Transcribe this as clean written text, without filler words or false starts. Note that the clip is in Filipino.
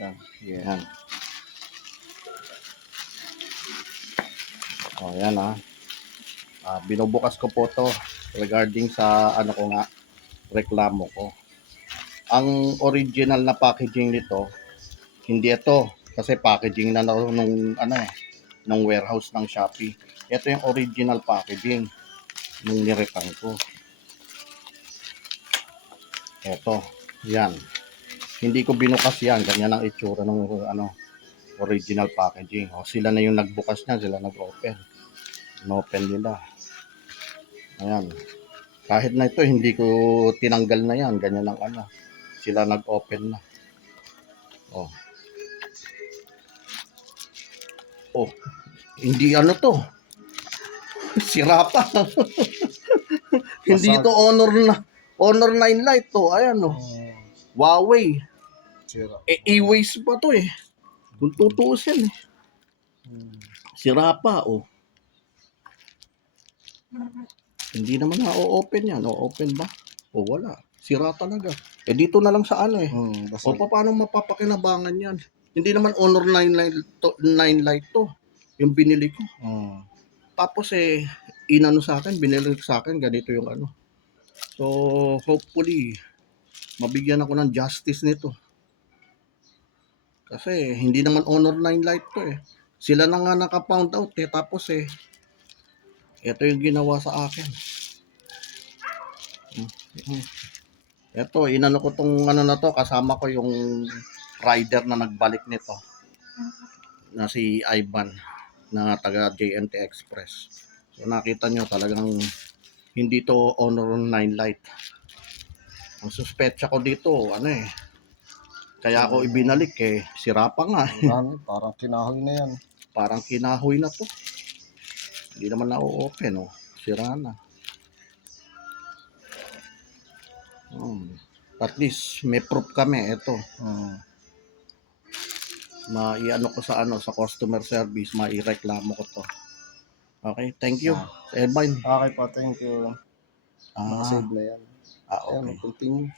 Yan. Yeah. Yan. O, yan binubukas ko po to regarding sa ano ko nga, reklamo ko. Ang original na packaging nito, hindi ito. Kasi packaging na nung nung warehouse ng Shopee. Ito yung original packaging nung nireturn ko. Ito, yan. Hindi ko binukas yan. Ganyan ang itsura ng original packaging. O, sila na yung nagbukas niya, sila nag-open. In-open nila. Ayan. Kahit na ito, hindi ko tinanggal na yan. Ganyan ang sila nag-open na. Oh. Oh, hindi to. Sira pa. Hindi ito Honor 9 Lite to. Ayan Huawei. Sira. E-waste pa to Kung tutuusin Sira pa Hindi naman na-open yan. O-open ba? O wala. Sira talaga. Dito na lang sa O paano mapapakinabangan yan? Hindi naman Honor 9 Lite to. Yung binili ko. Tapos binili sa akin, ganito yung So, hopefully, mabigyan ako ng justice nito. Kasi, hindi naman Honor 9 Lite to Sila na nga naka-found out Tapos ito yung ginawa sa akin. Ito, inano ko tong na to, kasama ko yung rider na nagbalik nito. Na si Ivan, na taga JNT Express. So, nakita nyo talagang hindi to Honor 9 Lite. Ang suspetsa ko dito, kaya ako ibinalik sira pa nga. Parang kinahoy na yan. Parang kinahoy na to. Hindi naman na-open Sira na. At least may proof kami ito. Maiano ko sa sa customer service, maireklamo ko to. Okay, thank you. Evan. Okay po, thank you. Nakasave na yan. Okay. Continue.